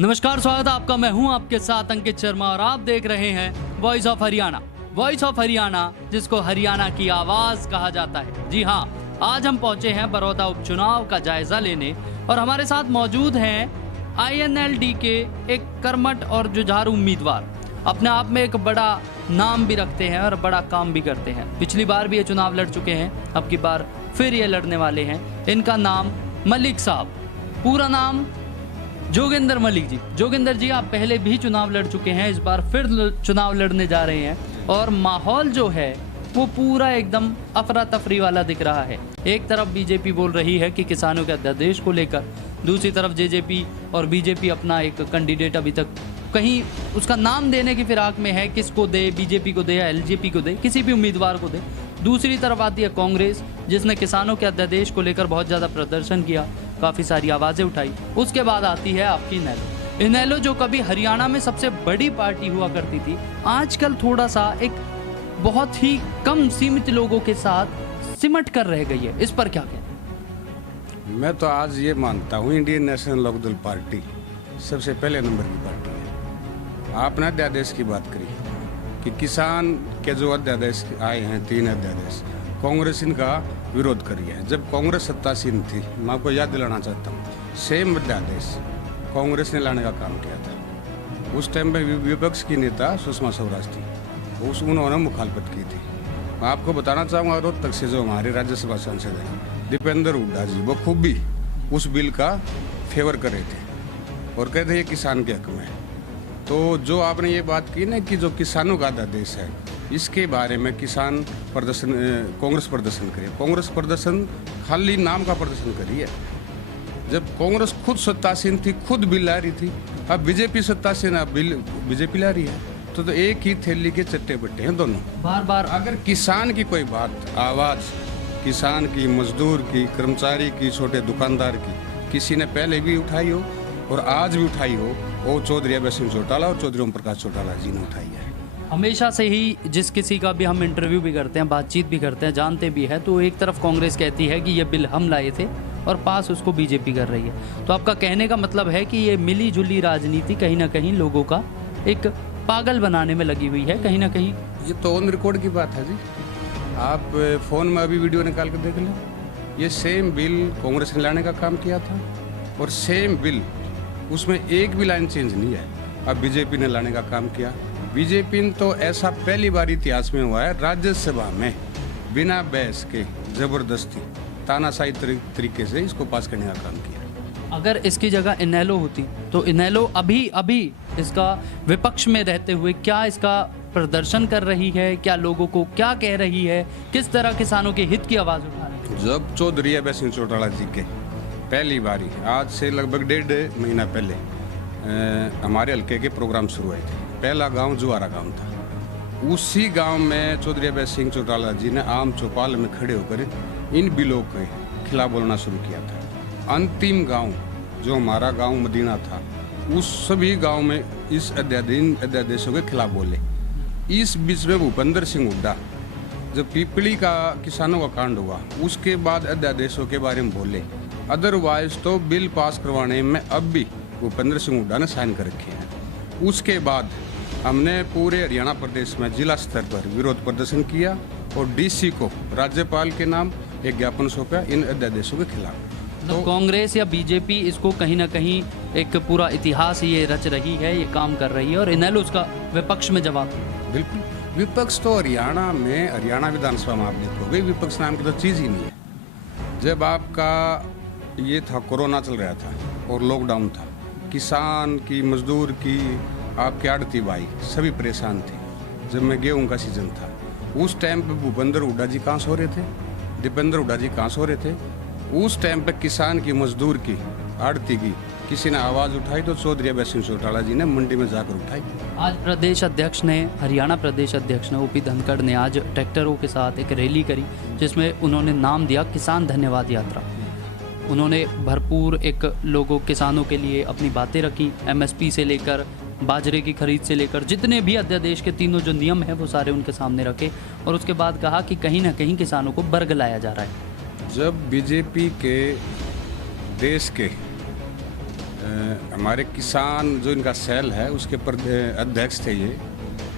नमस्कार, स्वागत है आपका। मैं हूं आपके साथ अंकित शर्मा और आप देख रहे हैं voice of Haryana. Voice of Haryana, जिसको हरियाणा की आवाज कहा जाता है। जी हां, आज हम पहुंचे हैं बड़ौदा उपचुनाव का जायजा लेने और हमारे साथ मौजूद हैं INLD के एक कर्मठ और जुझारू उम्मीदवार। अपने आप में एक बड़ा नाम भी रखते हैं और बड़ा काम भी करते हैं। पिछली बार भी ये चुनाव लड़ चुके हैं, अब की बार फिर ये लड़ने वाले हैं। इनका नाम मलिक साहब, पूरा नाम जोगिंदर मलिक जी। जोगिंदर जी, आप पहले भी चुनाव लड़ चुके हैं, इस बार फिर चुनाव लड़ने जा रहे हैं और माहौल जो है वो पूरा एकदम अफरा तफरी वाला दिख रहा है। एक तरफ बीजेपी बोल रही है कि किसानों के अध्यादेश को लेकर, दूसरी तरफ जेजेपी और बीजेपी अपना एक कैंडिडेट अभी तक कहीं उसका नाम देने की फिराक में है, किसको दे, बीजेपी को दे या एलजेपी को दे, किसी भी उम्मीदवार को दे। दूसरी तरफ आती है कांग्रेस, जिसने किसानों के अध्यादेश को लेकर बहुत ज़्यादा प्रदर्शन किया, काफ़ी सारी आवाज़ें उठाई। उसके बाद आती है आपकी इनेलो। इनेलो जो कभी हरियाणा में सबसे बड़ी पार्टी हुआ करती थी, आजकल थोड़ा सा एक बहुत ही कम सीमित लोगों के साथ सिमट कर रह गई है। इस पर क्या कहते हैं? मैं तो आज ये मानता हूँ इंडियन नेशनल लोकदल पार्टी सबसे पहले नंबर की पार्टी है। आपने अध्यादेश की बात करी कि किसान के जो अध्यादेश आए हैं, 3 अध्यादेश, कांग्रेस इनका विरोध करी है। जब कांग्रेस सत्तासीन थी, मैं आपको याद दिलाना चाहता हूँ, सेम अध्यादेश कांग्रेस ने लाने का काम किया था। उस टाइम पे विपक्ष की नेता सुषमा स्वराज थी, उन्होंने मुखालफत की थी। मैं आपको बताना चाहूँगा, रोहतक से जो हमारे राज्यसभा सांसद हैं दीपेंद्र हुड्डा जी, वो खूब भी उस बिल का फेवर कर रहे थे और कहते ये किसान के हक में है। तो जो आपने ये बात की ना कि जो किसानों का अध्यादेश है, इसके बारे में किसान प्रदर्शन, कांग्रेस प्रदर्शन करी। कांग्रेस प्रदर्शन खाली नाम का प्रदर्शन करी है। जब कांग्रेस खुद सत्तासीन थी, खुद बिल ला रही थी, अब बीजेपी सत्तासीन, अब बिल बीजेपी ला रही है, तो एक ही थैली के चट्टे बट्टे हैं दोनों। बार बार अगर किसान की कोई बात, आवाज़ किसान की, मजदूर की, कर्मचारी की, छोटे दुकानदार की किसी ने पहले भी उठाई हो और आज भी उठाई हो, वो चौधरी अभय सिंह चौटाला और चौधरी ओम प्रकाश चौटाला जी ने उठाई है। हमेशा से ही जिस किसी का भी हम इंटरव्यू भी करते हैं, बातचीत भी करते हैं, जानते भी हैं, तो एक तरफ कांग्रेस कहती है कि ये बिल हम लाए थे और पास उसको बीजेपी कर रही है। तो आपका कहने का मतलब है कि ये मिली जुली राजनीति कहीं ना कहीं लोगों का एक पागल बनाने में लगी हुई है कहीं ना कहीं। ये तो ऑन रिकॉर्ड की बात है जी, आप फ़ोन में अभी वीडियो निकाल कर देख लो। ये सेम बिल कांग्रेस ने लाने का काम किया था और सेम बिल, उसमें एक भी लाइन चेंज नहीं है, अब बीजेपी ने लाने का काम किया। बीजेपी ने तो ऐसा पहली बार इतिहास में हुआ है, राज्यसभा में बिना बहस के जबरदस्ती तानाशाही तरीके से इसको पास करने का काम किया। अगर इसकी जगह इनेलो होती तो इनेलो अभी इसका विपक्ष में रहते हुए क्या इसका प्रदर्शन कर रही है, क्या लोगों को क्या कह रही है, किस तरह किसानों के हित की आवाज़ उठा रही है? जब चौधरी अभय सिंह चौटाला जी के पहली बारी, आज से लगभग 1.5 महीना पहले, हमारे हल्के के प्रोग्राम शुरू हुए थे। पहला गांव जुआरा गांव था। उसी गांव में चौधरी अभय सिंह चौटाला जी ने आम चौपाल में खड़े होकर इन बिलों के खिलाफ बोलना शुरू किया था। अंतिम गांव जो हमारा गांव मदीना था, उस सभी गांव में इस अध्यादेशों के खिलाफ बोले। इस बीच में भूपेंद्र सिंह हुड्डा, जब पीपली का किसानों का कांड हुआ, उसके बाद अध्यादेशों के बारे में बोले। अदरवाइज तो बिल पास करवाने में अब भी भूपेंद्र सिंह हुड्डा ने साइन कर रखे हैं। उसके बाद हमने पूरे हरियाणा प्रदेश में जिला स्तर पर विरोध प्रदर्शन किया और डीसी को राज्यपाल के नाम एक ज्ञापन सौंपा इन अध्यादेशों के खिलाफ। तो कांग्रेस या बीजेपी इसको कहीं ना कहीं एक पूरा इतिहास ये रच रही है, ये काम कर रही है और इनेलो उसका विपक्ष में जवाब। बिल्कुल, विपक्ष तो हरियाणा में, हरियाणा विधानसभा में आप देखोगे, विपक्ष नाम की तो चीज़ ही नहीं है। जब आपका ये था, कोरोना चल रहा था और लॉकडाउन था, किसान की, मजदूर की, आपके आड़ती भाई सभी परेशान थे। जब में गेहूं का सीजन था, उस टाइम पे भूपेंद्र हुड्डा जी कहाँ सो रहे थे, दीपेंद्र हुड्डा जी कहाँ सो रहे थे। उस टाइम पे किसान की, मजदूर की, आड़ती की किसी ने आवाज़ उठाई तो चौधरी अभय सिंह चौटाला जी ने मंडी में जाकर उठाई। आज प्रदेश अध्यक्ष ने, हरियाणा प्रदेश अध्यक्ष ने, ओपी धनखड़ ने आज ट्रैक्टरों के साथ एक रैली करी, जिसमें उन्होंने नाम दिया किसान धन्यवाद यात्रा। उन्होंने भरपूर एक लोगों, किसानों के लिए अपनी बातें रखी, MSP से लेकर बाजरे की खरीद से लेकर जितने भी अध्यादेश के तीनों जो नियम हैं वो सारे उनके सामने रखे और उसके बाद कहा कि कहीं ना कहीं किसानों को बरगलाया जा रहा है। जब बीजेपी के देश के हमारे किसान जो इनका सेल है उसके अध्यक्ष थे ये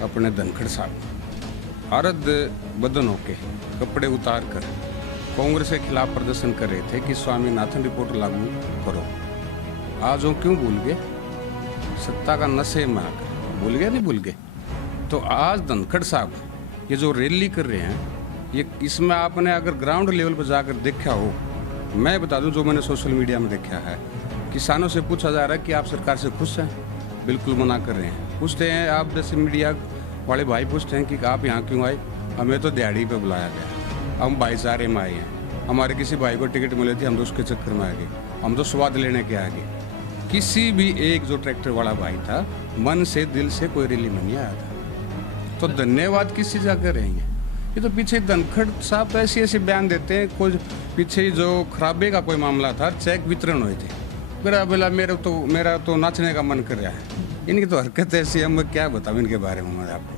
अपने धनखड़ साहब। आरद बदन होके कपड़े उतार कर कांग्रेस के खिलाफ प्रदर्शन कर रहे थे कि स्वामीनाथन रिपोर्ट लागू करो। आज वो क्यों भूल गए? सत्ता का नशे में आकर भूल गए, नहीं भूल गए। तो आज धनखड़ साहब ये जो रैली कर रहे हैं, ये इसमें आपने अगर ग्राउंड लेवल पर जाकर देखा हो, मैं बता दूं जो मैंने सोशल मीडिया में देखा है, किसानों से पूछा जा रहा है कि आप सरकार से खुश हैं? बिल्कुल मना कर रहे हैं। पूछते हैं आप जैसे मीडिया वाले भाई पूछते हैं कि आप यहाँ क्यों आए? हमें तो दिहाड़ी पे बुलाया गया, हम भाईचारे में आए हैं। हमारे किसी भाई को टिकट मिली थी, हम तो उसके चक्कर में आ गए, हम तो स्वाद लेने के आ गए। किसी भी एक जो ट्रैक्टर वाला भाई था मन से दिल से कोई रैली में नहीं आया था। तो धन्यवाद किस चीज़ का रहेंगे? ये तो पीछे धनखड़ साहब तो ऐसे ऐसे बयान देते हैं। कुछ पीछे जो खराबे का कोई मामला था, चेक वितरण हुए थे, मेरा तो नाचने का मन कर रहा है। इनकी तो हरकत ऐसी है, मैं क्या बताऊँ इनके बारे में। मैं आपको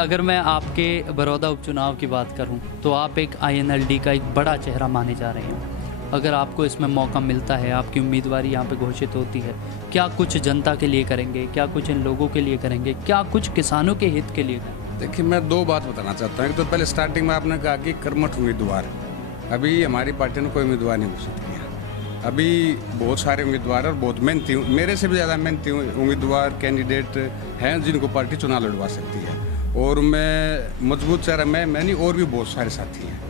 अगर मैं आपके बड़ौदा उपचुनाव की बात करूं तो आप एक INLD का एक बड़ा चेहरा माने जा रहे हैं। अगर आपको इसमें मौका मिलता है, आपकी उम्मीदवारी यहाँ पे घोषित होती है, क्या कुछ जनता के लिए करेंगे? क्या कुछ इन लोगों के लिए करेंगे? क्या कुछ किसानों के हित के लिए करेंगे? देखिए, मैं दो बात बताना चाहता हूँ। एक तो पहले स्टार्टिंग में आपने कहा कि कर्मठ उम्मीदवार, अभी हमारी पार्टी ने कोई उम्मीदवार नहीं घोषित किया। अभी बहुत सारे उम्मीदवार और बहुत मेहनती, मेरे से भी ज़्यादा मेहनती उम्मीदवार कैंडिडेट हैं जिनको पार्टी चुनाव लड़वा सकती है। और मैं मजबूत चेहरा, मैं नहीं, और भी बहुत सारे साथी हैं।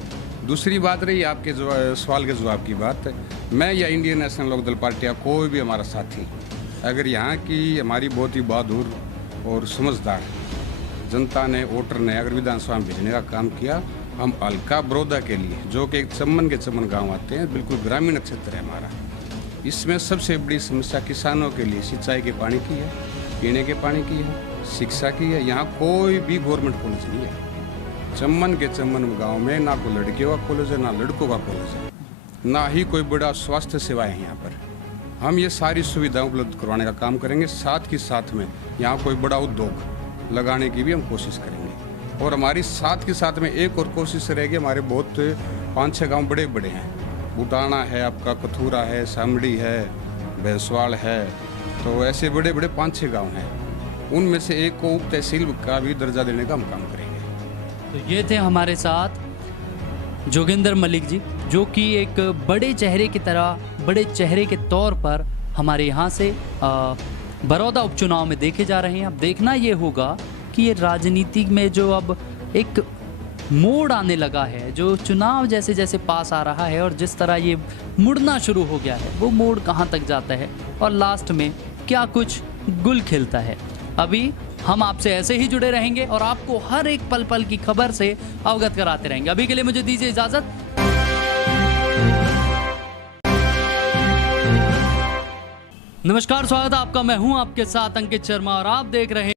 दूसरी बात रही आपके सवाल के जवाब की बात, मैं या इंडियन नेशनल लोकदल पार्टी या कोई भी हमारा साथी, अगर यहाँ की हमारी बहुत ही बहादुर और समझदार जनता ने, वोटर ने अगर विधानसभा में भेजने का काम किया, हम हल्का बड़ौदा के लिए, जो कि एक चमन के चमन गांव आते हैं, बिल्कुल ग्रामीण क्षेत्र है हमारा, इसमें सबसे बड़ी समस्या किसानों के लिए सिंचाई के पानी की है, पीने के पानी की है, शिक्षा की है। यहाँ कोई भी गवर्नमेंट कॉलेज नहीं है। चमन के चमन गांव में ना कोई लड़कियों का कॉलेज है, ना लड़कों का कॉलेज है, ना ही कोई बड़ा स्वास्थ्य सेवाएं हैं यहाँ पर। हम ये सारी सुविधाएं उपलब्ध करवाने का काम करेंगे। साथ ही साथ में यहाँ कोई बड़ा उद्योग लगाने की भी हम कोशिश करेंगे। और हमारी साथ के साथ में एक और कोशिश रहेगी, हमारे बहुत 5-6 गांव बड़े बड़े हैं, बुटाना है, आपका कथूरा है, सामड़ी है, भैंसवाड़ है, तो ऐसे बड़े बड़े 5-6 गांव हैं। उनमें से एक को उप तहसील का भी दर्जा देने का हम काम करेंगे। तो ये थे हमारे साथ जोगिंदर मलिक जी, जो कि एक बड़े चेहरे की तरह, बड़े चेहरे के तौर पर हमारे यहाँ से बड़ौदा उपचुनाव में देखे जा रहे हैं। अब देखना ये होगा कि ये राजनीति में जो अब एक मोड़ आने लगा है, जो चुनाव जैसे जैसे पास आ रहा है और जिस तरह ये मुड़ना शुरू हो गया है, वो मोड़ कहाँ तक जाता है और लास्ट में क्या कुछ गुल खिलता है। अभी हम आपसे ऐसे ही जुड़े रहेंगे और आपको हर एक पल पल की खबर से अवगत कराते रहेंगे। अभी के लिए मुझे दीजिए इजाजत। नमस्कार, स्वागत है आपका। मैं हूं आपके साथ अंकित शर्मा और आप देख रहे हैं